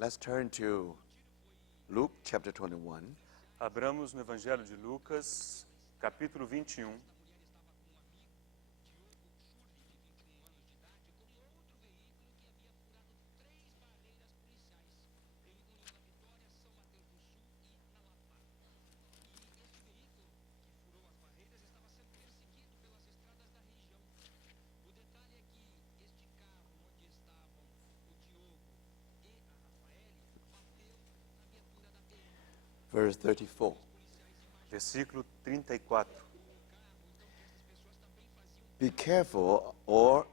Let's turn to Luke chapter 21. Abramos no Evangelho de Lucas, capítulo 21. Verse 34. Versículo 34. Be careful, or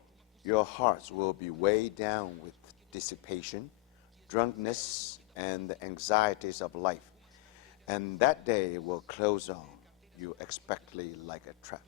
your hearts will be weighed down with dissipation, drunkenness, and the anxieties of life, and that day will close on you expectantly like a trap.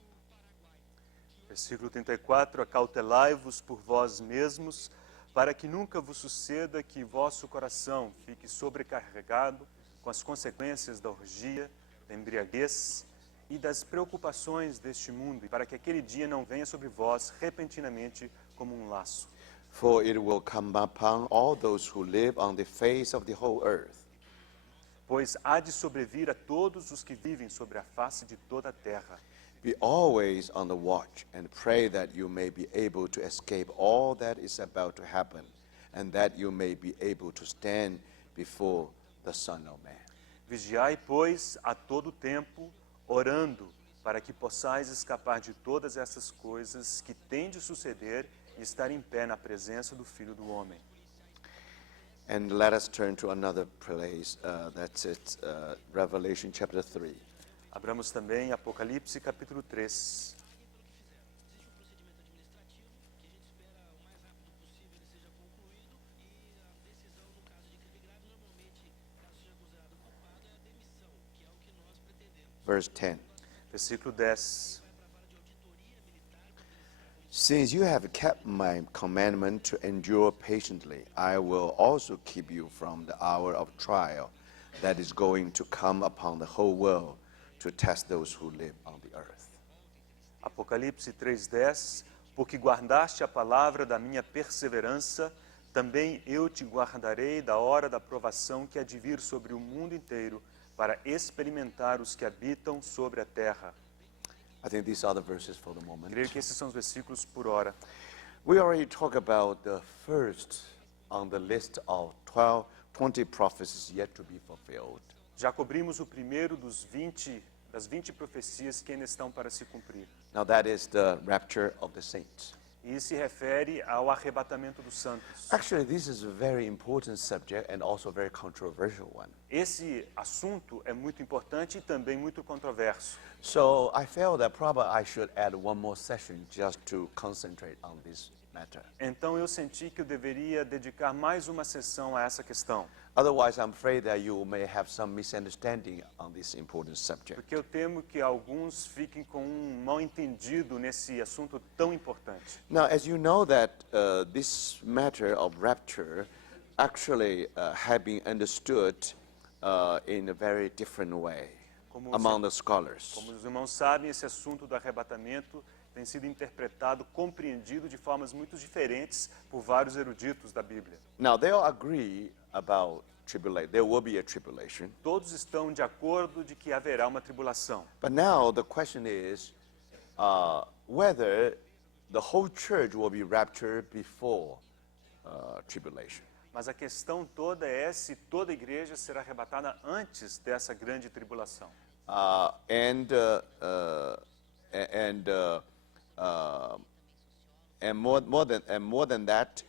Versículo 34. Acautelai-vos por vós mesmos, para que nunca vos suceda que vosso coração fique sobrecarregado com as consequências da orgia, da embriaguez e das preocupações deste mundo, e para que aquele dia não venha sobre vós repentinamente como um laço. For it will come upon all those who live on the face of the whole earth. Pois há de sobrevir a todos os que vivem sobre a face de toda a terra. Be always on the watch and pray that you may be able to escape all that is about to happen, and that you may be able to stand before the Son of Man. Vigiai, pois, a todo tempo, orando, para que possais escapar de todas essas coisas que têm de suceder e estar em pé na presença do Filho do Homem. And let us turn to another place, that's it, Revelation chapter 3. Abramos também Apocalipse, capítulo 3. Verse 10. Versículo 10. Since you have kept my commandment to endure patiently, I will also keep you from the hour of trial that is going to come upon the whole world to test those who live on the earth. Apocalipse 3:10. Porque guardaste a palavra da minha perseverança, também eu te guardarei da hora da provação que há de vir sobre o mundo inteiro, para experimentar os que habitam sobre a terra. I think these are the verses for the moment. Creio que esses são os versículos por hora. We already talked about the first on the list of 20 prophecies yet to be fulfilled. Já cobrimos o primeiro das 20 profecias que ainda estão para se cumprir. Now that is the rapture of the saints. E se refere ao arrebatamento dos santos. Actually, this is a very important subject and also a very controversial one. Esse assunto é muito importante e também muito controverso. So I felt that probably I should add one more session just to concentrate on this matter. Então eu senti que eu deveria dedicar mais uma sessão a essa questão. Otherwise, I'm afraid that you may have some misunderstanding on this important subject. Porque eu temo que alguns fiquem com um mal-entendido nesse assunto tão importante. Now, as you know that this matter of rapture actually had been understood in a very different way among the scholars. Como os irmãos sabem, esse assunto do arrebatamento tem sido interpretado, compreendido de formas muito diferentes por vários eruditos da Bíblia. Now, they all agree about tribulation. There will be a tribulation. Todos estão de acordo de que haverá uma tribulação. But now the question is whether the whole church will be raptured before tribulation. Mas a questão toda é se toda a igreja será arrebatada antes dessa grande tribulação. And more than that,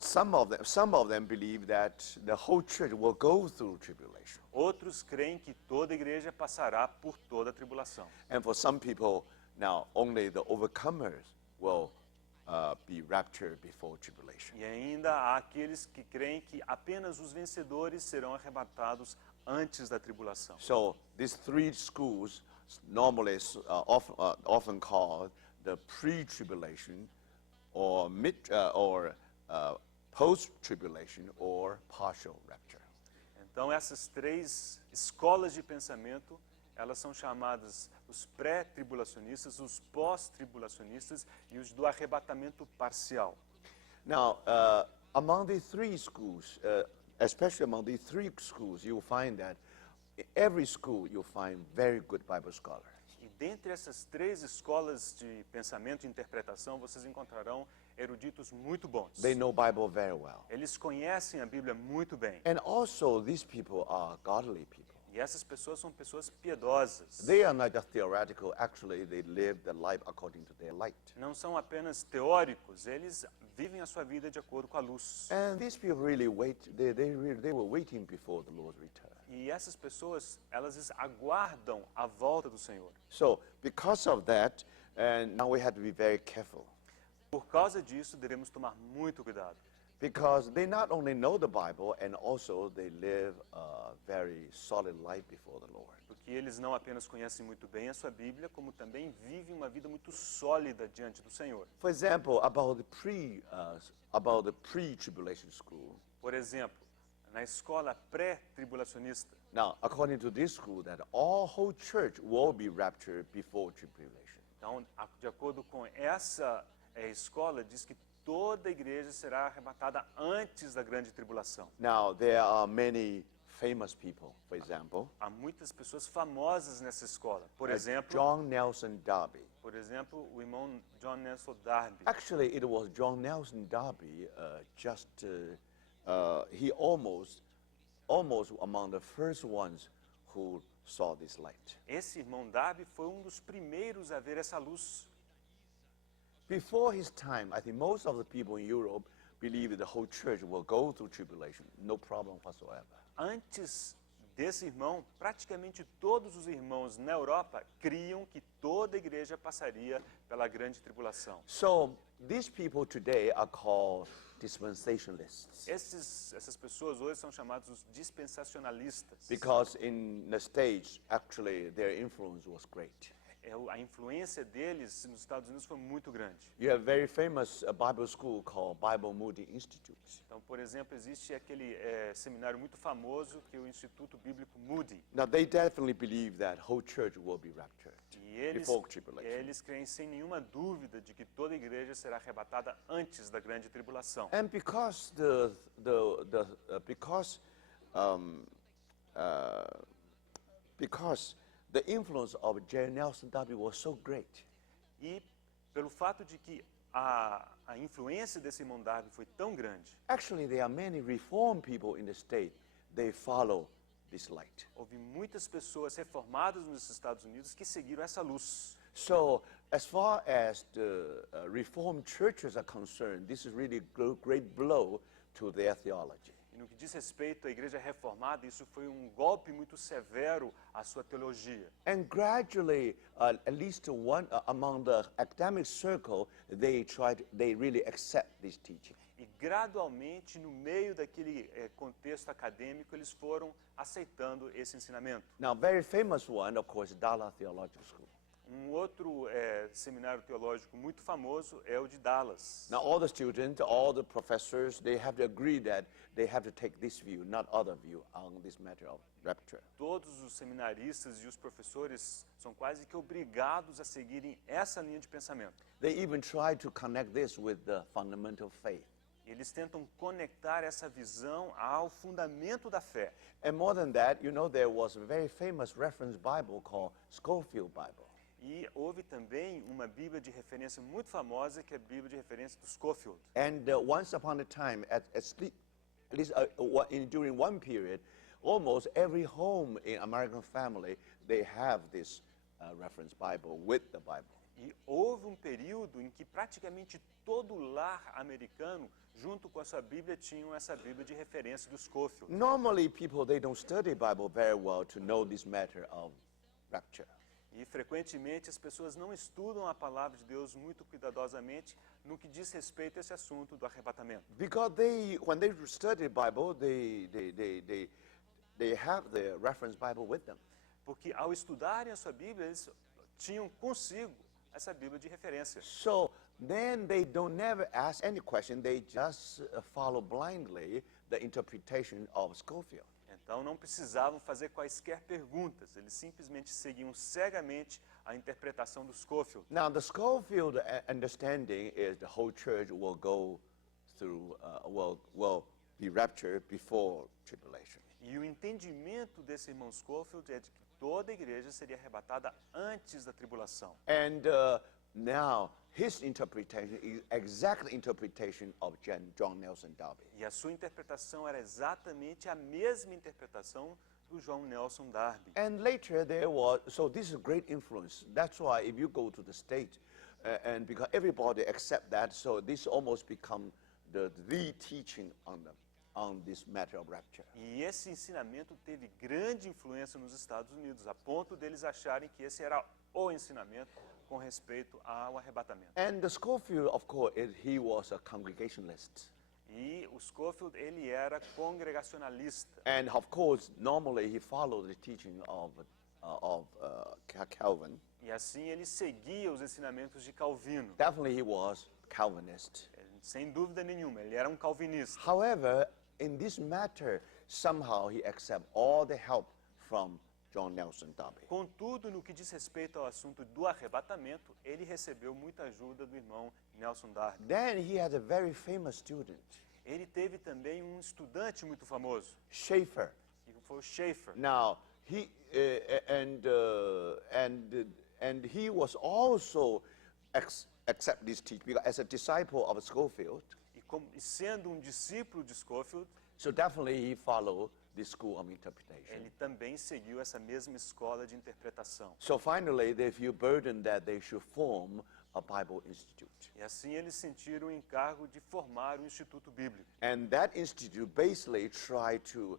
some of them believe that the whole church will go through tribulation. Outros creem que toda a igreja passará por toda a tribulação. And for some people, now only the overcomers will be raptured before tribulation. E ainda há aqueles que creem que apenas os vencedores serão arrebatados antes da tribulação. So these three schools normally often called the pre-tribulation or post-tribulation or partial rapture. Então essas três escolas de pensamento, elas são chamadas os pré-tribulacionistas, os pós-tribulacionistas e os do arrebatamento parcial. Now, among the three schools, especially among the three schools, you'll find that in every school you'll find very good Bible scholars. E dentre essas três escolas de pensamento e interpretação, vocês encontrarão eruditos muito bons. They know Bible very well. Eles conhecem a Bíblia muito bem. And also, these people are godly people. E essas pessoas são pessoas piedosas. They are not just theoretical, actually, they live their life according to their light. Não são apenas teóricos, eles vivem a sua vida de acordo com a luz. And these people really wait, they were waiting before the Lord's return. E essas pessoas, elas aguardam a volta do Senhor. So, because of that, and now we have to be very careful. Por causa disso, devemos tomar muito cuidado. Because they not only know the Bible, and also they live a very solid life before the Lord. Porque eles não apenas conhecem muito bem a sua Bíblia, como também vivem uma vida muito sólida diante do Senhor. For example, about the pre-tribulation school. Por exemplo, na escola pré-tribulacionista, Now, according to this school, that all whole church will be raptured before tribulation. então, de acordo com essa escola, diz que toda a igreja será arrebatada antes da grande tribulação. Now, there are many famous people, for example, Há muitas pessoas famosas nessa escola. Por exemplo, John Nelson Darby. o irmão John Nelson Darby. Actually, it was John Nelson Darby, he almost among the first ones who saw this light. Esse irmão Darby foi um dos primeiros a ver essa luz. Before his time, I think most of the people in Europe believe that the whole church will go through tribulation, no problem whatsoever. Antes desse irmão, praticamente todos os irmãos na Europa criam que toda a igreja passaria pela grande tribulação. So these people today are called dispensationalists Essas pessoas hoje são chamados os dispensacionalistas. because in the States, actually, their influence was great. A influência deles nos Estados Unidos foi muito grande. You have a very famous Bible school called Bible Moody Institute. Então, por exemplo, existe aquele seminário muito famoso que é o Instituto Bíblico Moody. Now, they definitely believe that whole church will be raptured E eles, before tribulation. eles creem sem nenhuma dúvida de que toda a igreja será arrebatada antes da grande tribulação. And because because the influence of J. Nelson Darby was so great, E pelo fato de que a influência desse irmão Darby foi tão grande, actually there are many reformed people in the state. They follow this light. houve muitas pessoas reformadas nos Estados Unidos que seguiram essa luz. So, as far as the reformed churches are concerned, this is really a great blow to their theology. E no que diz respeito à igreja reformada, isso foi um golpe muito severo à sua teologia. And gradually, at least among the academic circle, they really accept this teaching. E gradualmente, no meio daquele contexto acadêmico, eles foram aceitando esse ensinamento. Now, very famous one, of course, Dallas Theological School. Outro seminário teológico muito famoso é o de Dallas. Now, all the students, all the professors, they have to agree that they have to take this view, not other view, on this matter of rapture. Todos os seminaristas e os professores são quase que obrigados a seguirem essa linha de pensamento. They even try to connect this with the fundamental faith. Eles tentam conectar essa visão ao fundamento da fé. And more than that, you know, there was a very famous reference Bible called Scofield Bible. E houve também uma Bíblia de referência muito famosa, que é a Bíblia de referência do Scofield. And once upon a time, at least during one period, almost every home in American family, they have this reference Bible with the Bible. E houve um período em que praticamente todo lar americano, junto com a sua Bíblia, tinham essa Bíblia de referência do Scofield. Normally, people, they don't study Bible very well to know this matter of rapture. E frequentemente as pessoas não estudam a palavra de Deus muito cuidadosamente no que diz respeito a esse assunto do arrebatamento. Because when they study Bible, they have the reference Bible with them. Porque ao estudarem a sua Bíblia, eles tinham consigo essa Bíblia de referência. So then they don't never ask any question. They just follow blindly the interpretation of Scofield. Então não precisavam fazer quaisquer perguntas, eles simplesmente seguiam cegamente a interpretação do Scofield. Now the Scofield understanding is the whole church will go through will be raptured before tribulation. E o entendimento desse irmão Scofield é de que toda a igreja seria arrebatada antes da tribulação. And now his interpretation is exact interpretation of John Nelson Darby. E a sua interpretação era exatamente a mesma interpretação do John Nelson Darby. And later so this is great influence. That's why if you go to the state, and because everybody accept that, so this almost become the teaching on this matter of rapture. E esse ensinamento teve grande influência nos Estados Unidos, a ponto deles acharem que esse era o ensinamento com respeito ao arrebatamento. And the Scofield, of course, he was a Congregationalist. E o Scofield, ele era congregacionalista. And of course, normally he followed the teaching of Calvin. E assim ele seguia os ensinamentos de Calvino. Definitely he was Calvinist. Sem dúvida nenhuma, ele era um calvinista. However, in this matter, somehow he accepted all the help from John Nelson Darby. Contudo, no que diz respeito ao assunto do arrebatamento, ele recebeu muita ajuda do irmão Nelson Darby. Then he had a very famous student, Ele teve também um estudante muito famoso, Schaeffer. que foi o Schaeffer. Now, he and he was also accept this teaching because as a disciple of Scofield. E sendo um discípulo de Scofield, So definitely he followed the school of interpretation. ele também seguiu essa mesma escola de interpretação. So finally they feel burdened that they should form a Bible institute. E assim eles sentiram o encargo de formar um instituto bíblico. And that institute basically tried to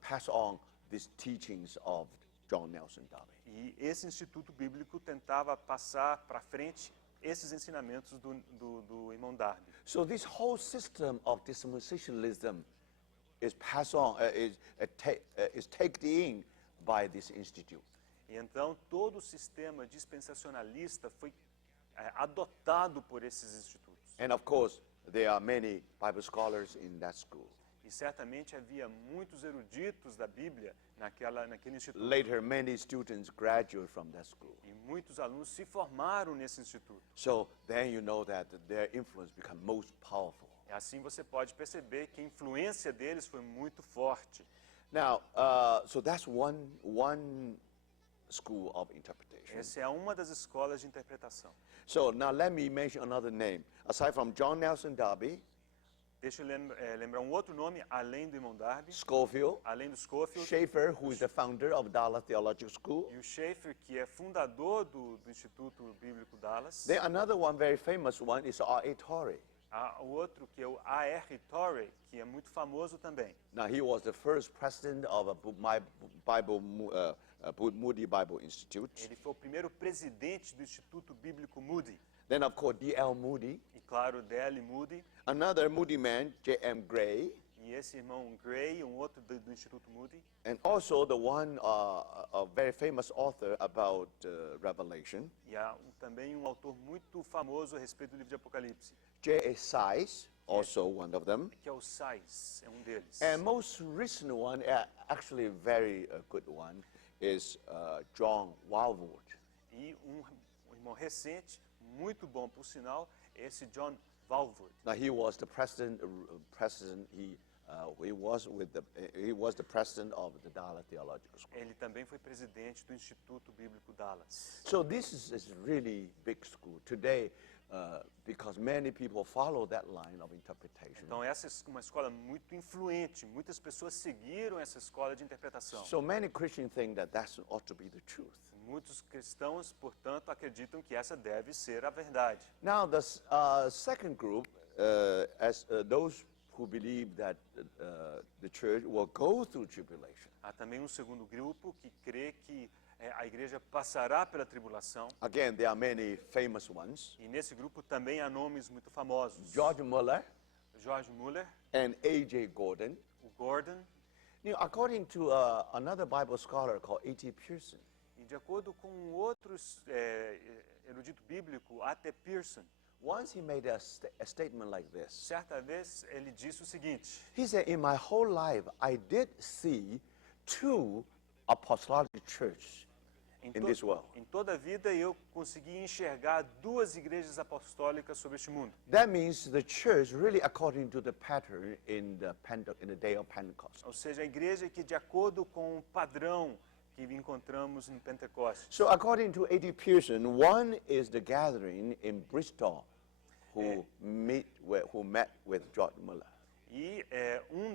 pass on these teachings of John Nelson Darby. E esse instituto bíblico tentava passar para frente esses ensinamentos do irmão Darby. So this whole system of dispensationalism is passed on, is taken in by this institute. E então todo o sistema dispensacionalista foi adotado por esses institutos. And of course, there are many Bible scholars in that school. E certamente havia muitos eruditos da Bíblia naquele instituto. Later, many students graduate from that school. E muitos alunos se formaram nesse instituto. So then you know that their influence become most powerful. E assim você pode perceber que a influência deles foi muito forte. Now, so that's one school of interpretation. Essa é uma das escolas de interpretação. So now let me mention another name. Aside from John Nelson Darby, Deixa eu lembrar um outro nome, além do irmão Darby, Scofield, além do Scofield, Schaeffer, who is the founder of Dallas Theological School. e o Schaeffer, que é fundador do Instituto Bíblico Dallas. Then another one, very famous one, is R.A. Torrey. Há o outro, que é o A.R. Torrey, que é muito famoso também. Now he was the first president of Moody Bible Institute. Ele foi o primeiro presidente do Instituto Bíblico Moody. Then of course D.L. Moody. E claro, D.L. Moody. Another Moody man, J.M. Gray. E esse irmão Gray, um outro do Instituto Moody. And also the one, a very famous author about Revelation, E há também um autor muito famoso a respeito do livro de Apocalipse, J.A. Sykes, also one of them. que é o Sais, é um deles. And most recent one, actually a very good one, is John Walvoord. E um irmão recente, muito bom por sinal, é esse John Walvoord. Now he was the president. He was the president of the Dallas Theological School. Ele também foi presidente do Instituto Bíblico Dallas. So this is really big school today, because many people follow that line of interpretation. Então essa é uma escola muito influente, muitas pessoas seguiram essa escola de interpretação. So many Christians think that ought to be the truth. Muitos cristãos, portanto, acreditam que essa deve ser a verdade. Now the second group, those who believe that the church will go through tribulation. Há também um segundo grupo que crê que a igreja passará pela tribulação. Again, there are many famous ones. E nesse grupo também há nomes muito famosos. George Muller George Muller, and A.J. Gordon. o Gordon. Now, according to another Bible scholar called A.T. Pierson, E de acordo com outro erudito bíblico, A.T. Pierson, once he made a statement like this. certa vez ele disse o seguinte: He said, in my whole life, I did see two apostolic churches in this world. Em toda a vida eu consegui enxergar duas igrejas apostólicas sobre este mundo. That means the church really according to the pattern in the day of Pentecost. Ou seja, a igreja que de acordo com o padrão que encontramos em Pentecostes. So according to A.D. Pearson, one is the gathering in Bristol who met with George Muller. E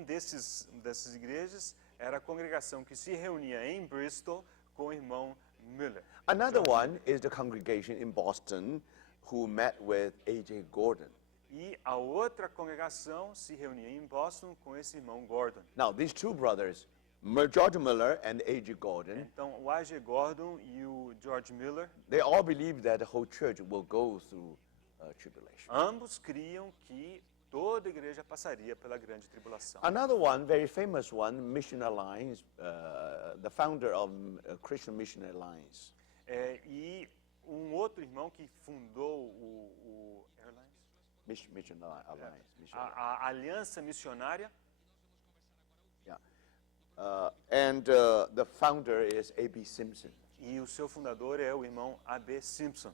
dessas igrejas era a congregação que se reunia em Bristol com o irmão Muller. Another one is the congregation in Boston who met with A.J. Gordon. E a outra congregação se reunia em Boston com esse irmão Gordon. Now, these two brothers, George Muller and A.J. Gordon, Então, o A.J. Gordon e o George Miller, they all believe that the whole church will go through tribulation. ambos criam que toda igreja passaria pela grande tribulação. Another one, very famous one, Mission Alliance, the founder of Christian Mission Alliance. E outro irmão que fundou o Airlines, Mission Alliance. Mission Alliance. a Aliança Missionária, Yeah. And the founder is A.B. Simpson. e o seu fundador é o irmão A.B. Simpson.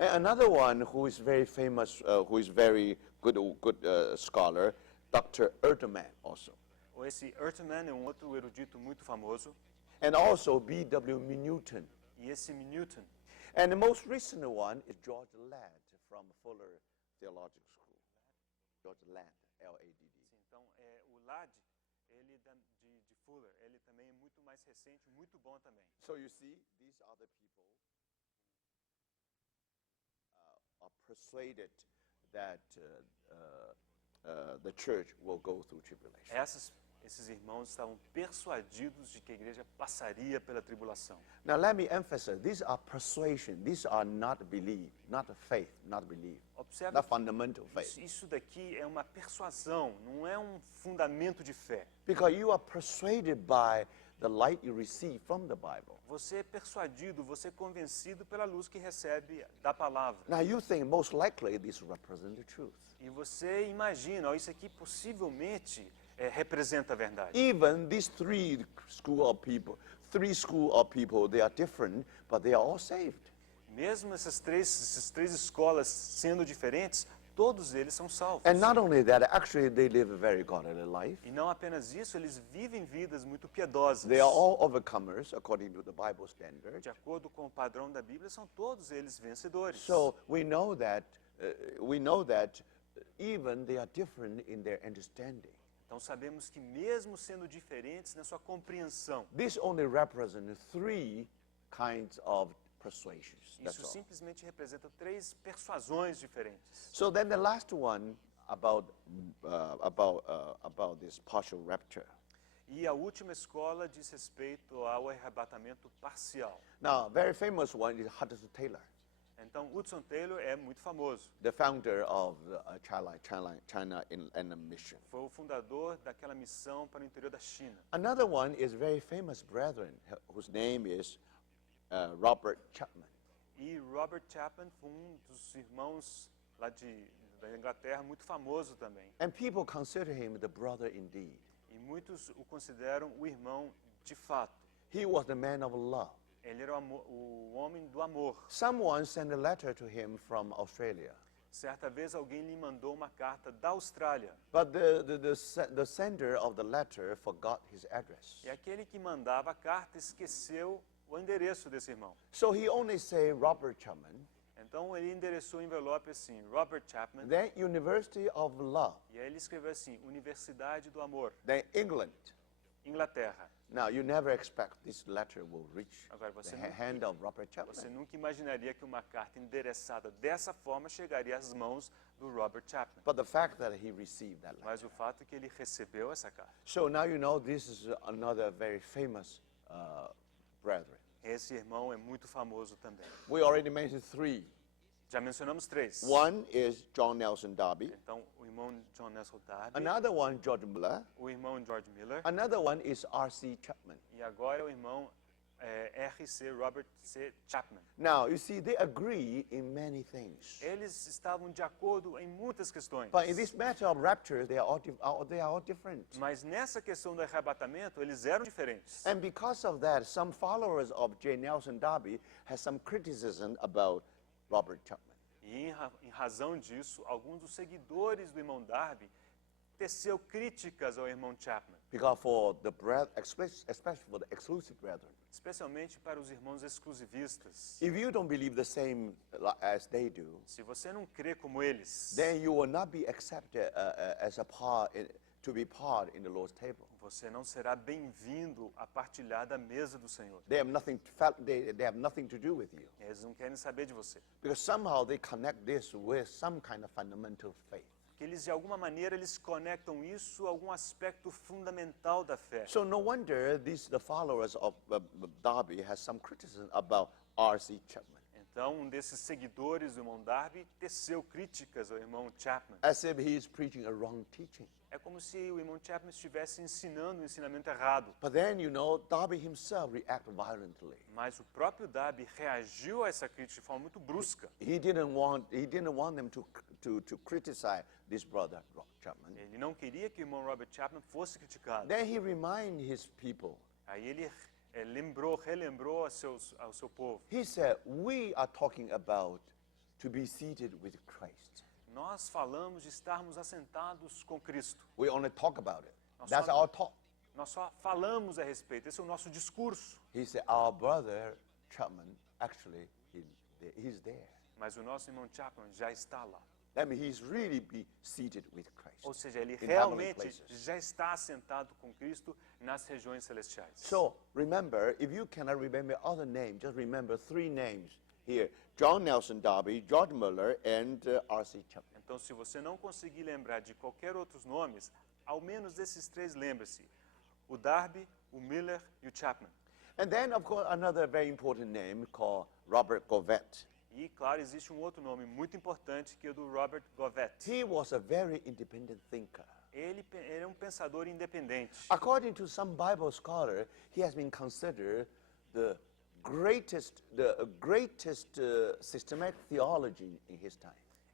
And another one who is very famous, who is very good scholar, Dr. Erdemann also. Esse Ertemann é outro erudito muito famoso, And also B.W. Newton. e esse Newton. And the most recent one is George Ladd from Fuller Theological School. George Ladd, L-A-D-D. Então, o Ladd, ele de Fuller, ele também é muito mais recente, muito bom também. So you see, these are the people are persuaded that the church will go through tribulation. Esses irmãos estavam persuadidos de que a igreja passaria pela tribulação. Now let me emphasize, these are persuasion. These are not belief, not faith, not belief, Observe not fundamental faith. isso daqui é uma persuasão, não é um fundamento de fé. Because you are persuaded by the light you receive from the Bible. Você é persuadido, você é convencido pela luz que recebe da palavra. Now you think most likely this represents the truth. E você imagina, isso aqui possivelmente representa a verdade. Even these three school of people, they are different, but they are all saved. Mesmo essas três escolas sendo diferentes, todos eles são salvos. And not only that, actually they live a very godly life. E não apenas isso, eles vivem vidas muito piedosas. They are all overcomers according to the Bible standard. De acordo com o padrão da Bíblia, são todos eles vencedores. So we know that even they are different in their understanding. Então sabemos que mesmo sendo diferentes na sua compreensão, This only represents three kinds of persuasions. That's isso all. simplesmente representa três persuasões diferentes. So then the last one about this partial rapture. E a última escola diz respeito ao arrebatamento parcial. Now, very famous one is Hudson Taylor, Então, Hudson Taylor é muito famoso. the founder of China Inland Mission. Foi o fundador daquela missão para o interior da China. Another one is very famous brethren, whose name is Robert Chapman. E Robert Chapman foi dos irmãos lá da Inglaterra, muito famoso também. And people consider him the brother indeed. E muitos o consideram o irmão de fato. He was the man of love. Ele era o homem do amor. Someone sent a letter to him from Australia. Certa vez alguém lhe mandou uma carta da Austrália. But the sender of the letter forgot his address. E aquele que mandava a carta esqueceu o endereço desse irmão. So he only said Robert Chapman, Então ele endereçou o envelope assim, Robert Chapman. then University of Love, E aí ele escreveu assim, Universidade do Amor, then England. Inglaterra. Now, you never expect this letter will reach Agora, the você nunca- hand of Robert Você Chapman. nunca imaginaria que uma carta endereçada dessa forma chegaria às mãos do Robert Chapman. But the fact that he received that letter. Mas o fato é que ele recebeu essa carta. So now you know this is another very famous brethren. Esse irmão é muito famoso também. We already mentioned three. Já mencionamos três. One is John Nelson Darby. Então, o irmão John Nelson Darby, Another one, George Muller. o irmão George Miller, Another one is R.C. Chapman. e agora é o irmão R.C. Robert C. Chapman. Now, you see, they agree in many things. Eles estavam de acordo em muitas questões. But in this matter of rapture, they are all different. Mas nessa questão do arrebatamento, eles eram diferentes. And because of that, some followers of J. Nelson Darby has some criticism about Robert Chapman. E em razão disso, alguns dos seguidores do irmão Darby teceu críticas ao irmão Chapman, Because for the especially for the exclusive brethren, especialmente para os irmãos exclusivistas. if you don't believe the same as they do, Se você não crê como eles, then you will not be accepted as a to be part in the Lord's table. você não será bem-vindo a partilhar da mesa do Senhor. They have nothing to do with you. Eles não querem saber de você. Because somehow they connect this with some kind of fundamental faith. Que eles, de alguma maneira, eles conectam isso a algum aspecto fundamental da fé. So no wonder the followers of Darby has some criticism about R.C. Chapman. Então, um desses seguidores do irmão Darby teceu críticas ao irmão Chapman. As if he is preaching a wrong teaching. É como se o irmão Chapman estivesse ensinando um ensinamento errado. But then, Darby himself reacted violently. Mas o próprio Darby reagiu a essa crítica de forma muito brusca. He didn't want them to criticize this brother, Chapman. Ele não queria que o irmão Robert Chapman fosse criticado. Then he reminded his people. Aí ele relembrou ao seu povo. He said, we are talking about to be seated with Christ. Nós falamos de estarmos assentados com Cristo. We only talk about it. Nós That's só- our talk. Nós só falamos a respeito. Esse é o nosso discurso. He said, our brother Chapman, actually, he's there. Mas o nosso irmão Chapman já está lá. That means he's really be seated with Christ. Ou seja, ele in heavenly realmente places. já está assentado com Cristo nas regiões celestiais. So remember, if you cannot remember other names, just remember three names here: John Nelson Darby, George Muller, and R.C. Chapman. Então, se você não conseguir lembrar de qualquer outros nomes, ao menos desses três lembre-se: o Darby, o Miller e o Chapman. And then, of course, another very important name called Robert Govett. E, claro, existe um outro nome muito importante que é o do Robert Govett. He was a very independent thinker. Ele é um pensador independente. According to some Bible scholar, he has been considered the greatest systematic theology in his time.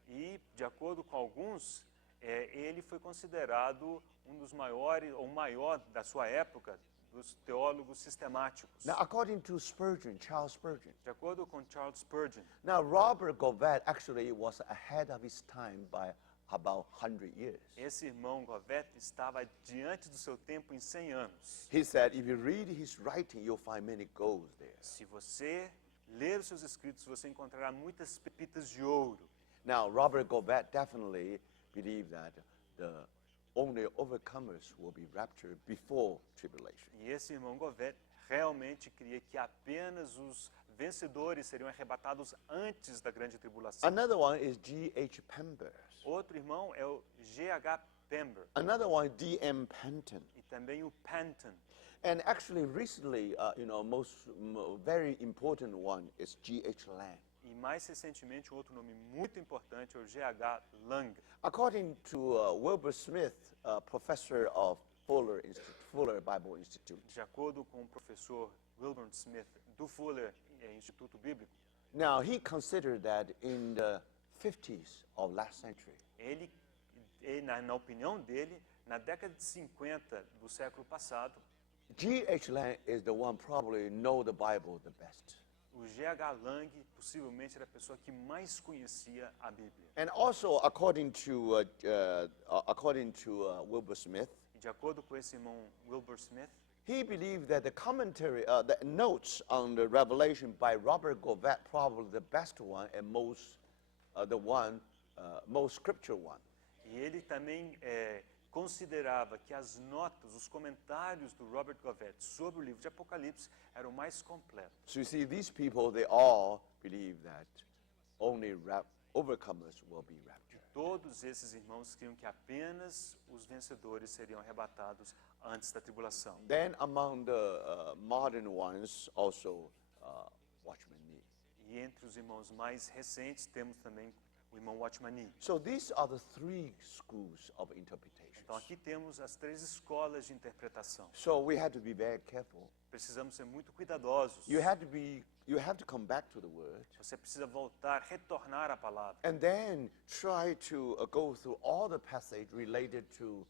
E, de acordo com alguns, ele foi considerado um dos maiores, ou maior da sua época, dos teólogos sistemáticos. Now, according to Spurgeon, Charles Spurgeon, De acordo com Charles Spurgeon, now Robert Govett actually was ahead of his time by about 100 years. esse irmão Govett estava diante do seu tempo em 100 anos. He said, if you read his writing, you'll find many golds there. Se você ler os seus escritos, você encontrará muitas pepitas de ouro. Now, Robert Govett definitely believed that the only overcomers will be raptured before tribulation. E esse irmão Govett realmente cria que apenas os vencedores seriam arrebatados antes da grande tribulação. Another one is G.H. Pember. Outro irmão é o G.H. Pember Another one, D.M. Penton. e também o Panton. And actually, recently, very important one is G.H. Lang. E mais recentemente, um outro nome muito importante é o G.H. Lang. According to Wilbur Smith, professor of Fuller Bible Institute, De acordo com o professor Wilbur Smith do Fuller Instituto Bíblico, now he considered that in the 50s of last century, na opinião dele, na década de 50 do século passado, G.H. Lang is the one probably know the Bible the best. o G.H. Lang possivelmente era a pessoa que mais conhecia a Bíblia. And also, according to Wilbur Smith, E de acordo com esse irmão Wilbur Smith, he believed that the commentary, the notes on the Revelation by Robert Govett, probably the best one and most scripture one. e ele também considerava que as notas, os comentários do Robert Govett sobre o livro de Apocalipse eram mais completos. So you see, these people, they all believe that only overcomers will be raptured. Todos esses irmãos criam que apenas os vencedores seriam arrebatados antes da tribulação. Then among the modern ones, also Watchman Nee. E entre os irmãos mais recentes temos também o irmão Watchmani. So these are the three schools of interpretation. Então aqui temos as 3 escolas de interpretação. So we had to be very careful. Precisamos ser muito cuidadosos. You have to come back to the word Você precisa voltar, retornar à palavra. and then try to go through all the passage related to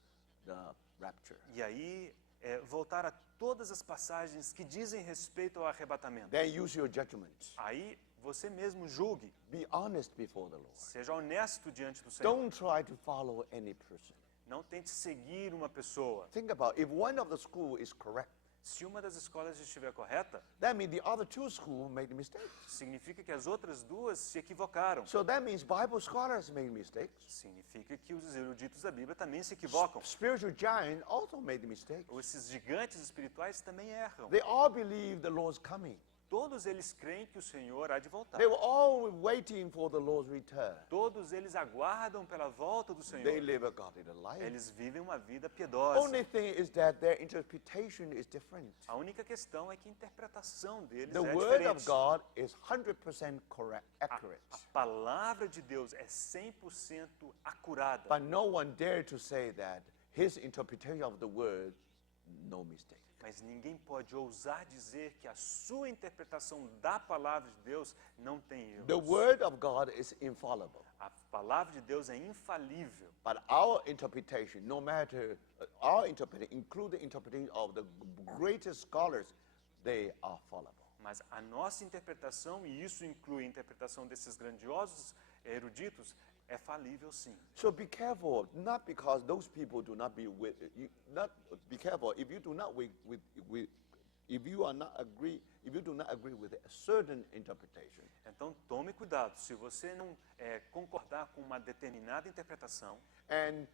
the rapture. E aí, voltar a todas as passagens que dizem respeito ao arrebatamento. Then use your judgment. Aí, você mesmo julgue. Be honest before the Lord. Seja honesto diante do Senhor. Don't try to follow any person. Não tente seguir uma pessoa. Think about if one of the school is correct, Se uma das escolas estiver correta, that means the other two schools made mistakes. significa que as outras 2 se equivocaram. So that means Bible scholars made mistakes. Significa que os eruditos da Bíblia também se equivocam. Spiritual giants also made mistakes. Esses gigantes espirituais também erram. They all believe the Lord's coming. Todos eles creem que o Senhor há de voltar. They were all waiting for the Lord's return. Todos eles aguardam pela volta do Senhor. They live a godly life. Eles vivem uma vida piedosa. Only thing is that their interpretation is different. A única questão é que a interpretação deles The é word of diferente. God is 100% correct, accurate. A palavra de Deus é 100% acurada. But no one dare to say that his interpretation of the word, no mistake. Mas ninguém pode ousar dizer que a sua interpretação da palavra de Deus não tem erros. The word of God is infallible. A palavra de Deus é infalível. But our interpretation, no matter our interpretation, include the interpretation of the greatest scholars, they are fallible. Mas a nossa interpretação, e isso inclui a interpretação desses grandiosos eruditos, é falível sim. So be careful, not because those people do not be with you. Not be careful if you do not if you do not agree with a certain interpretation. Então tome cuidado, se você não concordar com uma determinada interpretação, And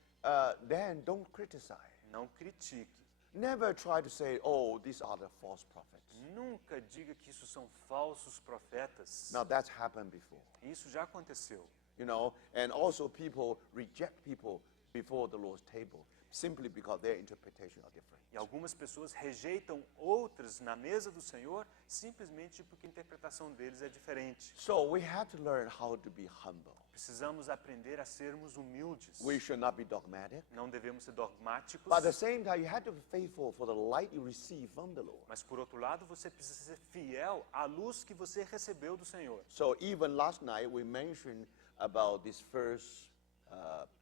then don't criticize. não critique. Never try to say, oh, these are the false prophets. Nunca diga que isso são falsos profetas. Now that's happened before. Isso já aconteceu. You know, and also people reject people before the Lord's table simply because their interpretation are different. E algumas pessoas rejeitam outras na mesa do Senhor simplesmente porque a interpretação deles é diferente. So we have to learn how to be humble. Precisamos aprender a sermos humildes. We should not be dogmatic. Não devemos ser dogmáticos. But at the same time, you have to be faithful for the light you receive from the Lord. Mas, por outro lado, você precisa ser fiel à luz que você recebeu do Senhor. So even last night, we mentioned about this first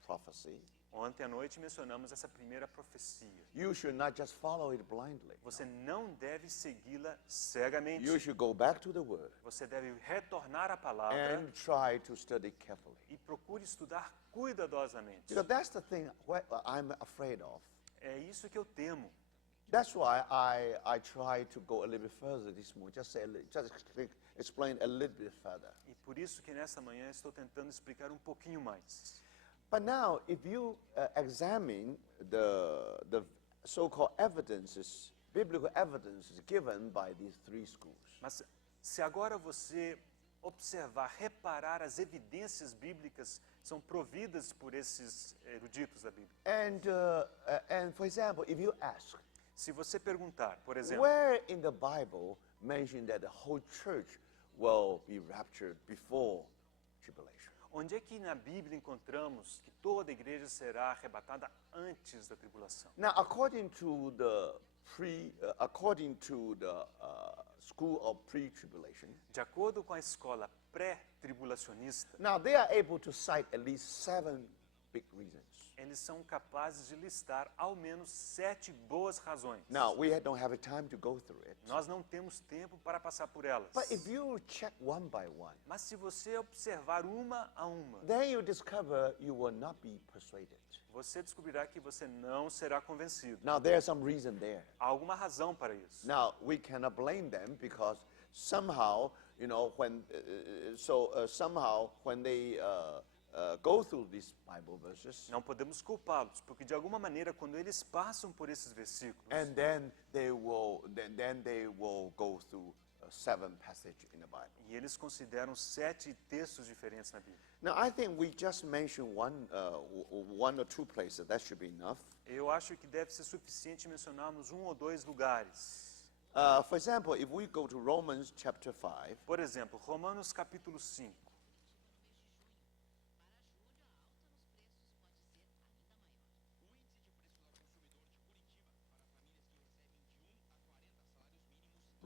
prophecy. Ontem à noite mencionamos essa primeira profecia. You should not just follow it blindly. Você não deve segui-la cegamente. You should go back to the Word Você deve retornar à palavra and try to study carefully. e procure estudar cuidadosamente. Because that's the thing I'm afraid of. É isso que eu temo. That's why I try to go a little bit further this morning, just explain a little bit further. E por isso que nessa manhã estou tentando explicar um pouquinho mais. But now, if you examine the so-called evidences, biblical evidences given by these three schools, Mas se agora você observar, reparar as evidências bíblicas que são providas por esses eruditos da Bíblia. and for example, if you ask, Se você perguntar, por exemplo, where in the Bible mention that the whole church will be raptured before tribulation? onde é que na Bíblia encontramos que toda a igreja será arrebatada antes da tribulação? Now, according to the school of pre-tribulation, De acordo com a escola pré-tribulacionista, now they are able to cite at least 7 big reasons. eles são capazes de listar ao menos 7 boas razões. Now, we don't have time to go through it. Nós não temos tempo para passar por elas. But if you check one by one, Mas se você observar uma a uma, then you discover you will not be persuaded. você descobrirá que você não será convencido. Now, there's some reason there. Há alguma razão para isso. Now, we cannot blame them because somehow, you know, when they go through these Bible verses, Não podemos culpá-los, porque de alguma maneira, quando eles passam por esses versículos, and then they will go through 7 passages in the Bible. e eles consideram 7 textos diferentes na Bíblia. Now, I think we just mentioned one or two places. That should be enough. Eu acho que deve ser suficiente mencionarmos 1 ou 2 lugares. For example, if we go to Romans chapter 5, Por exemplo, Romanos capítulo 5.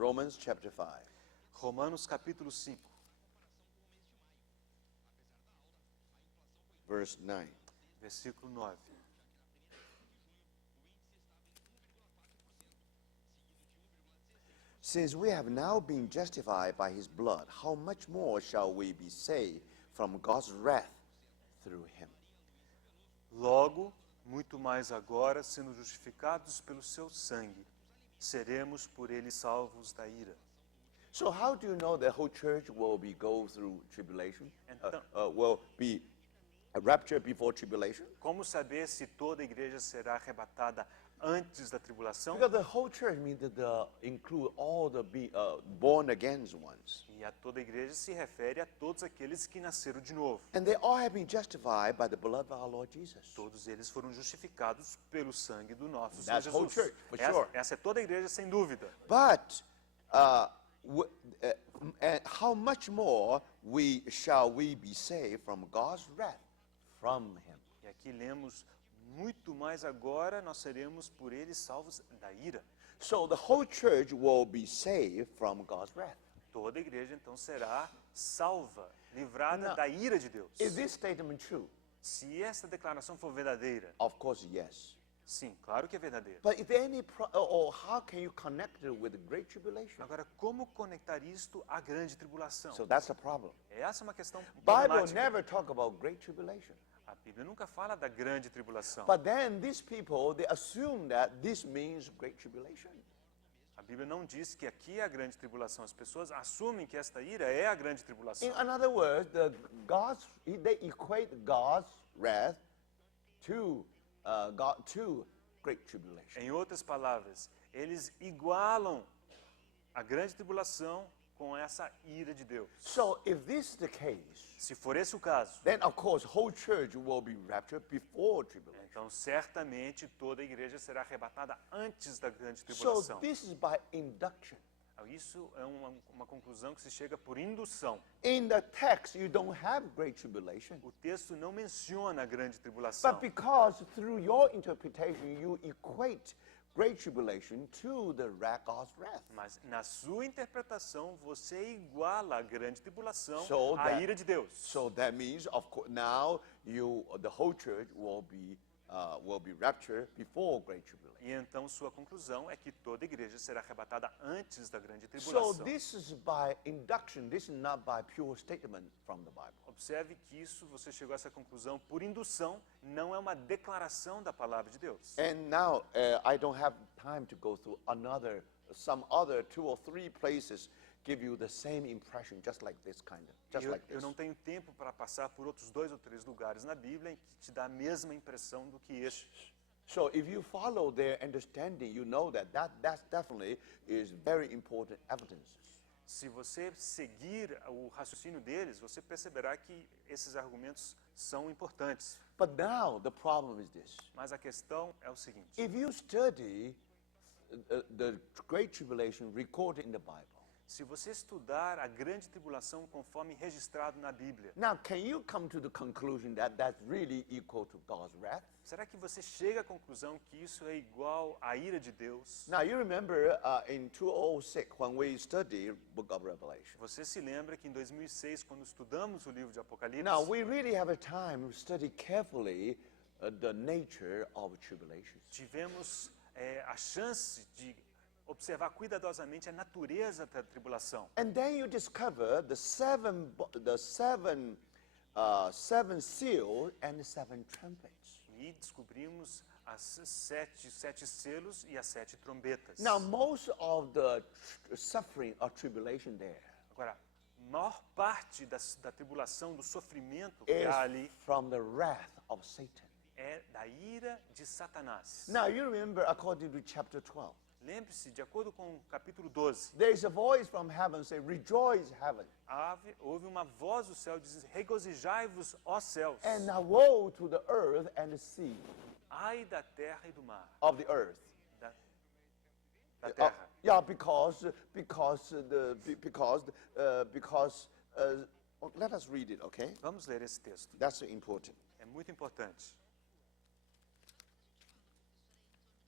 Romans chapter 5. Romanos capítulo 5, verse 9. versículo 9. Since we have now been justified by his blood, how much more shall we be saved from God's wrath through him? Logo, muito mais agora, sendo justificados pelo seu sangue, seremos por ele salvos da ira. So how do you know the whole church will be go through tribulation? Então- Will be a rapture before tribulation? Como saber se toda a igreja será arrebatada antes da tribulação? Because the whole church means that include all the born again ones. E a toda a igreja se refere a todos aqueles que nasceram de novo. And they all have been justified by the blood of our Lord Jesus. Todos eles foram justificados pelo sangue do nosso Senhor That's whole Jesus. church, for sure. Essa é toda a igreja, sem dúvida. But and how much more shall we be saved from God's wrath from him? E aqui lemos, muito mais agora nós seremos por ele salvos da ira. So the whole church will be saved from God's wrath. Toda a igreja então será salva, livrada Não. da ira de Deus. Is this statement true? Se essa declaração for verdadeira, Of course, yes. sim, claro que é verdadeira. But is there any or how can you connect it with the great tribulation? Agora, como conectar isto à grande tribulação? So that's a problem. Essa é uma questão Bible problemática. never talk about great tribulation. A Bíblia nunca fala da grande tribulação. But then these people, they assume that this means great tribulation. A Bíblia não diz que aqui é a grande tribulação. As pessoas assumem que esta ira é a grande tribulação. In other words, they equate God's wrath to great tribulation. Em outras palavras, eles igualam a grande tribulação com essa ira de Deus. So if this is the case, Se for esse o caso, then of course whole church will be raptured before tribulation. então certamente toda a igreja será arrebatada antes da grande So tribulação. this is by induction. Isso é uma conclusão que se chega por indução. In the text, you don't have great tribulation. O texto não menciona a grande tribulação. But because through your interpretation, you equate great tribulation to the God's wrath. Mas na sua interpretação, você iguala a grande tribulação So à that- ira de Deus. So that means, of course, now the whole church will be raptured before great tribulation. E então sua conclusão é que toda a igreja será arrebatada antes da grande So tribulação. this is by induction. This is not by pure statement from the Bible. Observe que isso, você chegou a essa conclusão por indução, não é uma declaração da palavra de Deus. And now I don't have time to go through some other 2 or 3 places give you the same impression, just like this kind of, just like Eu this. não tenho tempo para passar por outros 2 ou 3 lugares na Bíblia em que te dá a mesma impressão do que este. So if you follow their understanding, you know that definitely is very important evidence. Se você seguir o raciocínio deles, você perceberá que esses argumentos são importantes. But now the problem is this. Mas a questão é o seguinte: If you study the Great Tribulation recorded in the Bible, se você estudar a grande tribulação conforme registrado na Bíblia, now can you come to the conclusion that that's really equal to God's wrath? será que você chega à conclusão que isso é igual à ira de Deus? Now you remember in 2006 when we studied Book of Revelation. Você se lembra que em 2006, quando estudamos o livro de Apocalipse, Now we really have a time to study carefully the nature of tribulation. tivemos a chance de observar cuidadosamente a natureza da tribulação. And then you discover the seven seals and the 7 trumpets. E descobrimos as sete selos e as 7 trombetas. Now most of the suffering or tribulation there Agora, a maior parte da tribulação, do sofrimento que is há ali, from the wrath of Satan. é da ira de Satanás. Now you remember according to chapter 12, Lembre-se, de acordo com o capítulo 12, there is a voice from heaven saying, "Rejoice, heaven, houve uma voz do céu dizendo: regozijai-vos, ó céus, and now woe to the earth and the sea ai da terra e do mar, of the earth." da terra. Yeah, because let us read it, okay? Vamos ler esse texto, That's important. é muito importante.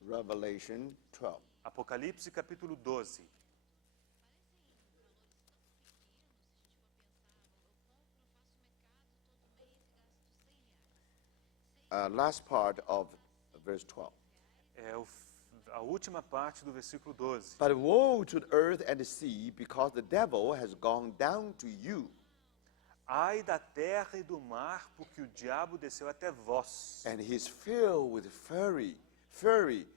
Revelation 12. Apocalipse capítulo 12. last part of verse 12. É a última parte do versículo 12. But woe to the earth and the sea, because the devil has gone down to you, Ai da terra e do mar, porque o diabo desceu até vós. and he is filled with fury,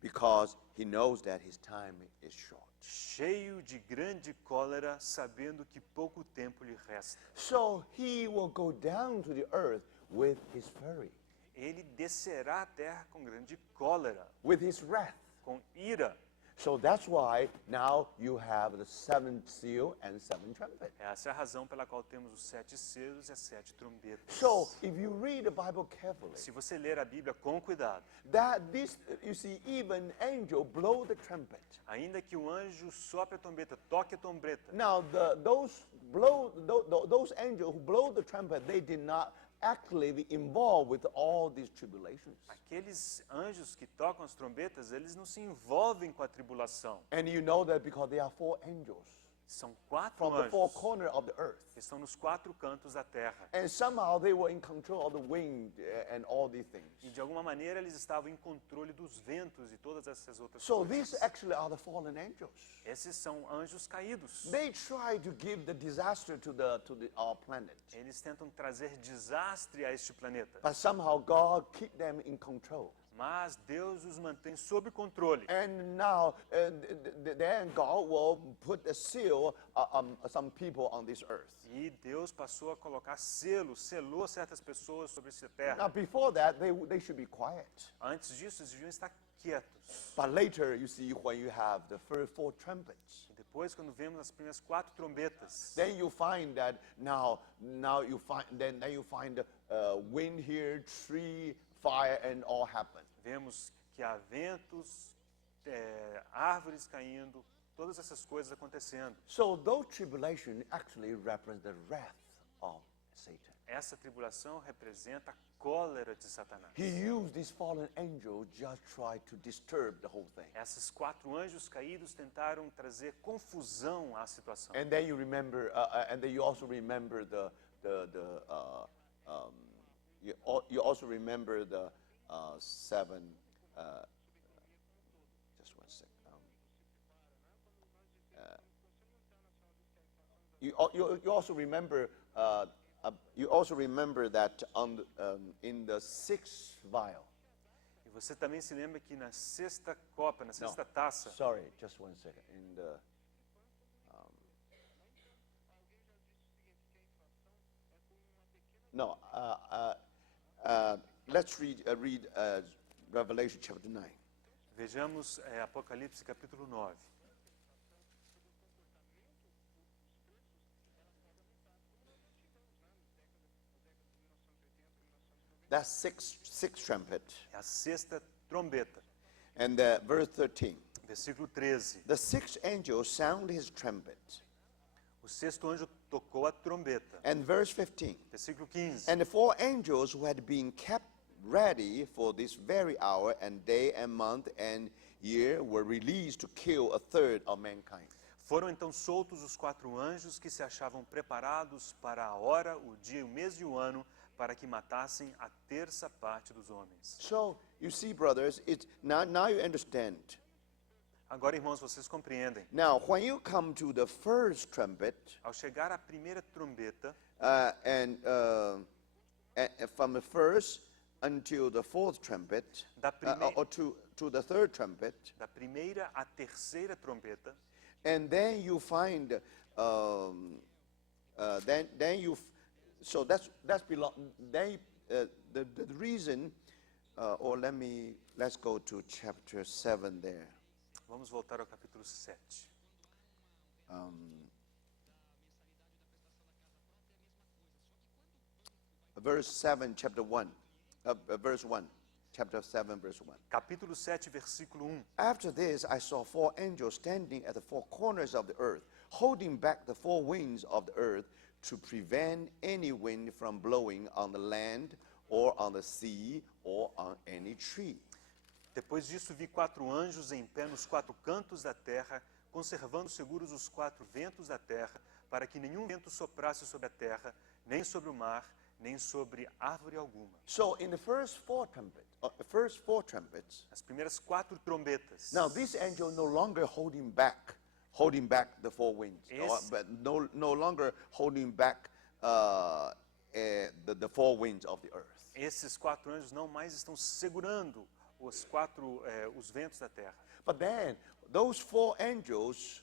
because he knows that his time is short. Cheio de grande cólera, sabendo que pouco tempo lhe resta. So he will go down to the earth with his fury, Ele descerá à terra com grande cólera, with his wrath. com ira. So that's why now you have the seventh seal and seven trumpet. Essa é a razão pela qual temos os 7 selos e as 7 trombetas. So if you read the Bible carefully, Se você ler a Bíblia com cuidado, that this, you see, even angel blow the trumpet. ainda que o anjo sopre a trombeta, toque a trombeta, Now those angels who blow the trumpet, they did not actually be involved with all these tribulations. aqueles anjos que tocam as trombetas, eles não se envolvem com a tribulação. And you know that because there are 4 angels São 4 from the 4 anjos corners of the earth. que estão nos 4 cantos da terra. And somehow they were in control of the wind and all these things. E de alguma maneira eles estavam em controle dos ventos e todas essas outras So coisas. these actually are the fallen angels. Esses são anjos caídos. They try to give the disaster to our planet. Eles tentam trazer desastre a este planeta. But somehow God keep them in control. Mas Deus os mantém sob controle. And now, then God will put a seal some people on this earth. E Deus passou a colocar selou certas pessoas sobre essa terra. Now, before that, they should be quiet. Antes disso, eles deviam estar quietos. But later, you see, when you have the first 4 trumpets, E depois, quando vemos as primeiras 4 trombetas, then you find that now you find wind here, tree, fire, and all happen. vemos que há ventos, árvores caindo, todas essas coisas acontecendo. So those tribulation actually represent the wrath of Satan. Essa tribulação representa a cólera de Satanás. He used this fallen angel just try to disturb the whole thing. Esses 4 anjos caídos tentaram trazer confusão à situação. And then you remember, and then you also remember you also remember the 7. Just one sec. You also remember. You also remember that in the 6th vial. E você também se lembra que na 6ª copa, na 6ª taça, Sorry, just one second. In the no, let's read Revelation chapter 9. vejamos Apocalipse capítulo 9. That's sixth trumpet. É a 6ª trombeta. And verse 13. Versículo 13. The 6th angel sounded his trumpet. O 6º anjo tocou a trombeta. And verse 15. Versículo 15. And the 4 angels who had been kept ready for this very hour and day and month and year were released to kill a third of mankind. Foram então soltos os 4 anjos que se achavam preparados para a hora, o dia, o mês e o ano, para que matassem a 1/3 parte dos homens. So you see, brothers, now you understand. Agora, irmãos, vocês compreendem. Now, when you come to the first trumpet, Ao chegar à primeira trombeta, and from the first until the 4th trumpet, Da primeira- or to the 3rd trumpet, da primeira à terceira trombeta, and then you find, then you, so that's belong. Then the reason, or let's go to chapter 7 there. vamos voltar ao capítulo 7. Verse 7, chapter 1, verse 1, chapter 7, verse 1. Capítulo 7, versículo 1. After this, I saw 4 angels standing at the 4 corners of the earth, holding back the 4 winds of the earth to prevent any wind from blowing on the land or on the sea or on any tree. Depois disso vi 4 anjos em pé nos 4 cantos da terra, conservando seguros os 4 ventos da terra, para que nenhum vento soprasse sobre a terra, nem sobre o mar, nem sobre árvore alguma. So in the first four trumpets, As primeiras 4 trombetas. now this angel no longer holding back the four winds, but no longer holding back the four winds of the earth. Esses 4 anjos não mais estão segurando os ventos da terra. But then those four angels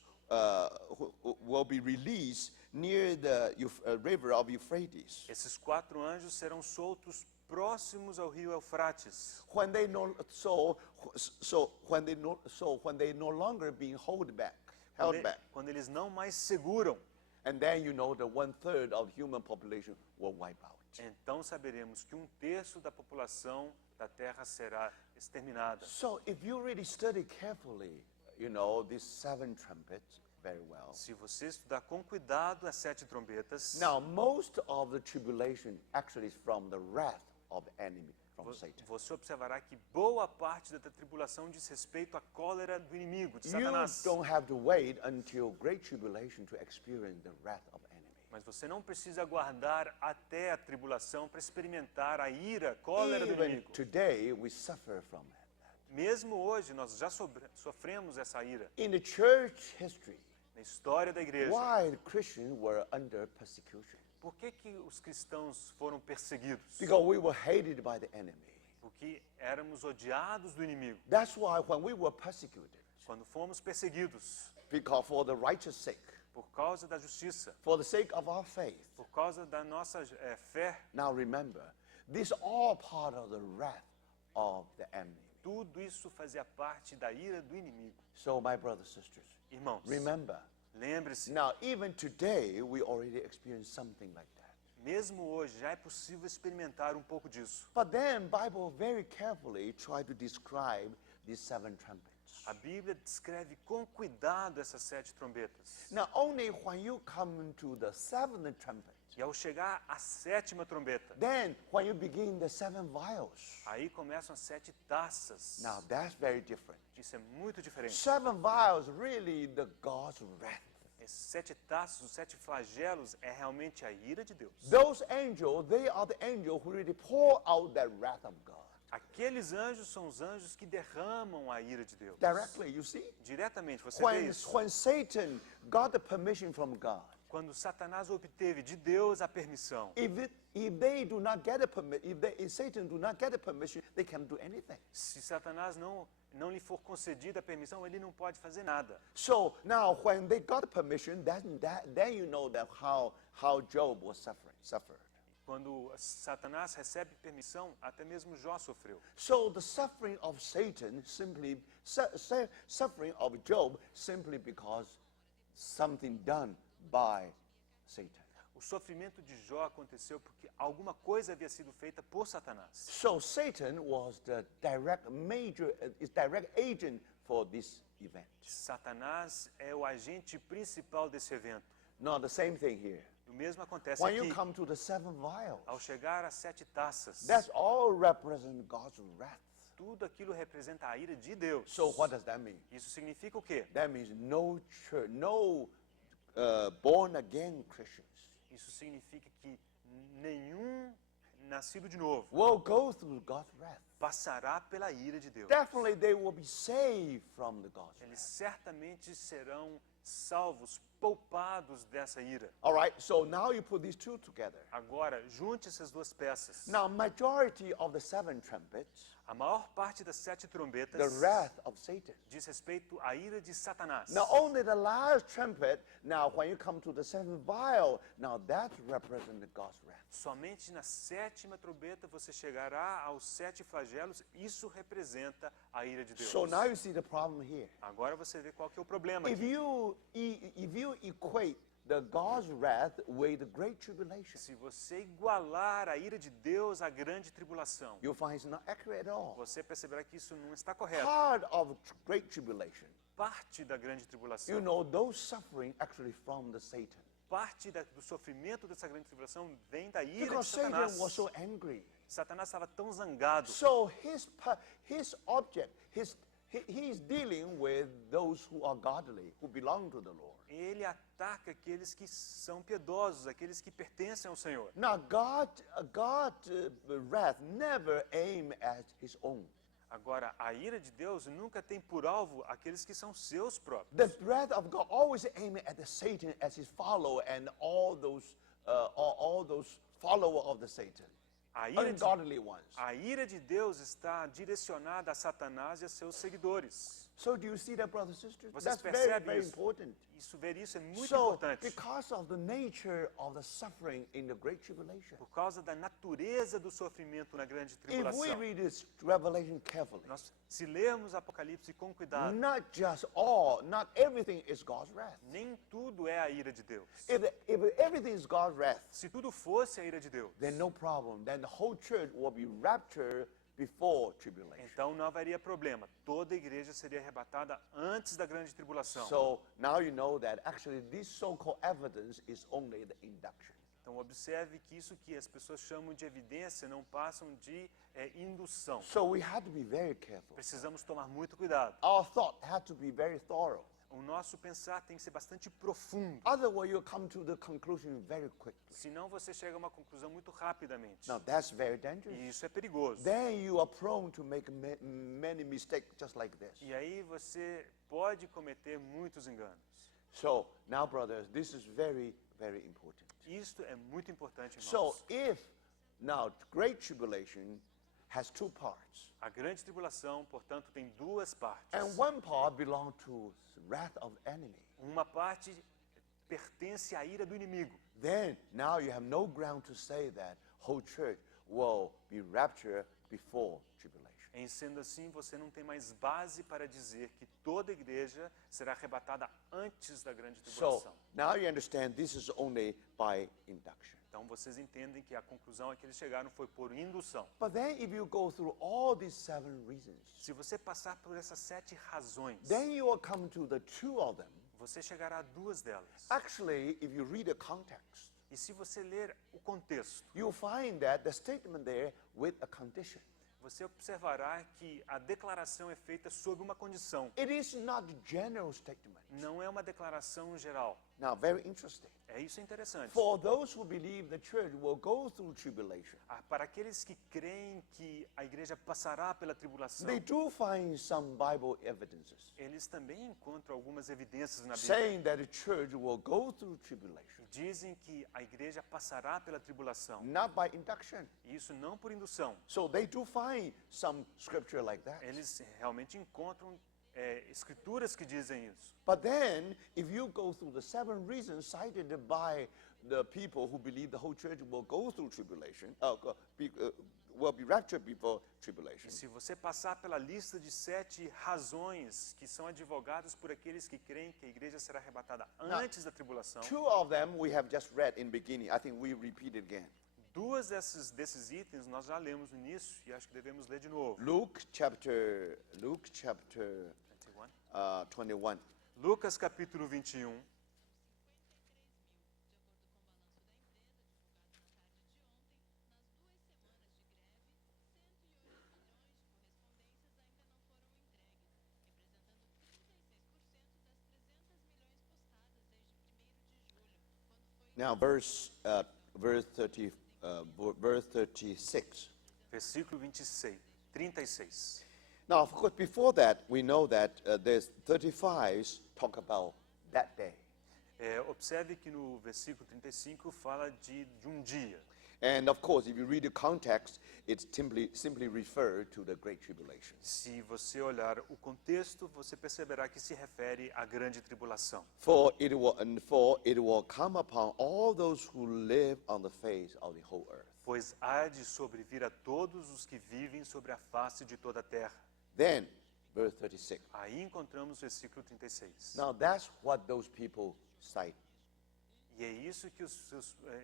who will be released near the river of Euphrates. Esses 4 anjos serão soltos próximos ao rio Eufrates. When they no longer being held back. Quando eles não mais seguram, And then you know that 1/3 of human population will wipe out. então saberemos que 1/3 da população da terra será exterminada. So if you really study carefully, you know, these 7 trumpets very well. Se você estudar com cuidado as 7 trombetas, Now, most of the tribulation actually is from the wrath of the enemy, from Satan. você observará que boa parte da tribulação diz respeito à cólera do inimigo, de You Satanás. don't have to wait until great tribulation to experience the wrath of the enemy. Mas você não precisa aguardar até a tribulação para experimentar a ira, a cólera do Even inimigo. today, we suffer from that. Mesmo hoje, nós já sofremos essa ira. In the church history, Na história da igreja, why the Christians were under persecution? por que os cristãos foram perseguidos? Because we were hated by the enemy. Porque éramos odiados do inimigo. That's why when we were persecuted, Quando fomos perseguidos because for the righteous sake, por causa da justiça, for the sake of our faith. por causa da nossa fé, Now remember, this all part of the wrath of the enemy. tudo isso fazia parte da ira do inimigo. So, my brothers and sisters, Irmãos, remember, lembre-se, now even today we already experience something like that. mesmo hoje já é possível experimentar um pouco disso. But then Bible very carefully try to describe these 7 trumpets. A Bíblia descreve com cuidado essas 7 trombetas. Now only when you come to the 7th trumpet, E ao chegar à 7ª trombeta, then when you begin the 7 vials. aí começam as 7 taças. Now that's very different. Isso é muito diferente. 7 vials really the God's wrath. Esses 7 taças, os 7 flagelos, é realmente a ira de Deus. Those angels, they are the angels who really pour out that wrath of God. Aqueles anjos são os anjos que derramam a ira de Deus. Directly, you see? Diretamente, você vê isso. When Satan got the permission from God, Quando Satanás obteve de Deus a permissão, if Satan do not get the permission, they can't do anything. se Satanás não lhe for concedida a permissão, ele não pode fazer nada. So now, when they got the permission, then you know that how Job was suffered. Quando Satanás recebe permissão, até mesmo Jó sofreu. So the suffering of Satan simply, suffering of Job simply because something done by Satan. O sofrimento de Jó aconteceu porque alguma coisa havia sido feita por Satanás. So Satan was the direct agent for this event. Satanás é o agente principal desse evento. Now the same thing here. O mesmo acontece When aqui. you come to the 7 vials, Ao chegar às 7 taças, that's all represent God's wrath. tudo aquilo representa a ira de Deus. So what does that mean? Isso significa o quê? That means no church, no born again Christians Isso significa que nenhum nascido de novo will go through God's wrath. passará pela ira de Deus. Definitely they will be saved from the God's Eles wrath. certamente serão salvos, poupados dessa ira. All right, so now you put these two together. Agora, junte essas duas peças. Now, majority of the 7 trumpets, A maior parte das 7 the trombetas wrath of Satan. diz respeito à ira de Satanás. Now, only the last trumpet, now when you come to the 7th vial, now that represents God's wrath. Somente na 7ª trombeta você chegará aos 7 flagelos. Isso representa a ira de Deus. So now you see the problem here. Agora você vê qual que é o problema If aqui. you equate the God's wrath with the great tribulation, Se você igualar a ira de Deus à grande tribulação, you'll find it's not accurate at all. você perceberá que isso não está correto. Part of great tribulation, Parte da grande tribulação, you know, those suffering actually from the Satan. parte do sofrimento dessa grande tribulação vem da ira de Because Satan Satanás. was so angry. Satanás estava tão zangado. So his object, He's dealing with those who are godly, who belong to the Lord. Ele ataca aqueles que são piedosos, aqueles que pertencem ao Senhor. Now, God's wrath never aim at his own. Agora, a ira de Deus nunca tem por alvo aqueles que são seus próprios. The wrath of God always aiming at the Satan as his follower and all those followers of the Satan, ungodly ones. A ira de Deus está direcionada a Satanás e a seus seguidores. So do you see that, brothers and sisters? Vocês That's very, percebem very isso? important. Ver isso é muito So, importante. because of the nature of the suffering in the Great Tribulation, Por causa da natureza do sofrimento na grande if we tribulação. read this Revelation carefully, Se lermos Apocalipse com cuidado, not everything is God's wrath. nem tudo é a ira de Deus. If everything is God's wrath, Se tudo fosse a ira de Deus, then no problem. Then the whole church will be raptured before tribulation. então não haveria problema. Toda a igreja seria arrebatada antes da grande tribulação. So now you know that actually this so-called evidence is only the induction. Então observe que isso que as pessoas chamam de evidência não passam de indução. So we have to be very careful. Precisamos tomar muito cuidado. Our thought has to be very thorough. O nosso pensar tem que ser bastante profundo. Otherwise, you come to the conclusion very quickly. Senão você chega a uma conclusão muito rapidamente. Now that's very dangerous. E isso é perigoso. Then you are prone to make many mistakes just like this. E aí você pode cometer muitos enganos. So now, brothers, this is very, very important. Isto é muito importante, irmãos. So if now Great Tribulation has two parts, A grande tribulação, portanto, tem duas partes. and one part belongs to wrath of enemy. Uma parte pertence à ira do inimigo. Then now you have no ground to say that whole church will be raptured before tribulation. Em sendo assim, você não tem mais base para dizer que toda igreja será arrebatada antes da grande So tribulação. now you understand this is only by induction. Então vocês entendem que a conclusão a que eles chegaram foi por indução. But then if you go through all these 7 reasons, Se você passar por essas 7 razões, then you will come to the two of them. você chegará a 2 delas. Actually, if you read the context, E se você ler o contexto, you'll find that the statement there with a condition. você observará que a declaração é feita sob uma condição. It is not a general statement. Não é uma declaração geral. Now, very interesting. Isso é interessante. For those who believe the church will go through tribulation, Para aqueles que creem que a igreja passará pela tribulação, they do find some Bible evidences eles também encontram algumas evidências na Bíblia. saying that the church will go through tribulation, Dizem que a igreja passará pela tribulação. not by induction. Isso não por indução. So they do find some scripture like that. Eles realmente encontram escrituras que dizem isso. But then, if you go through the 7 reasons cited by the people who believe the whole church will go through tribulation, will be raptured before tribulation, E se você passar pela lista de 7 razões que são advogadas por aqueles que creem que a igreja será arrebatada antes da tribulação, 2 of them we have just read in beginning. I think we repeat it again. 2 desses itens nós já lemos no início e acho que devemos ler de novo. Luke chapter 21. 21. Lucas capítulo 21. Now, verse 36. Versículo 36. Now, of course, before that, we know that there's 35 talk about that day. Observe que no versículo 35 fala de dia. And of course, if you read the context, it's simply referred to the Great Tribulation. Se você olhar o contexto, você perceberá que se refere à grande tribulação. For it will come upon all those who live on the face of the whole earth. Pois há de sobrevir a todos os que vivem sobre a face de toda a terra. Then, verse 36. Aí encontramos o versículo 36. Now, that's what those people cite E é isso que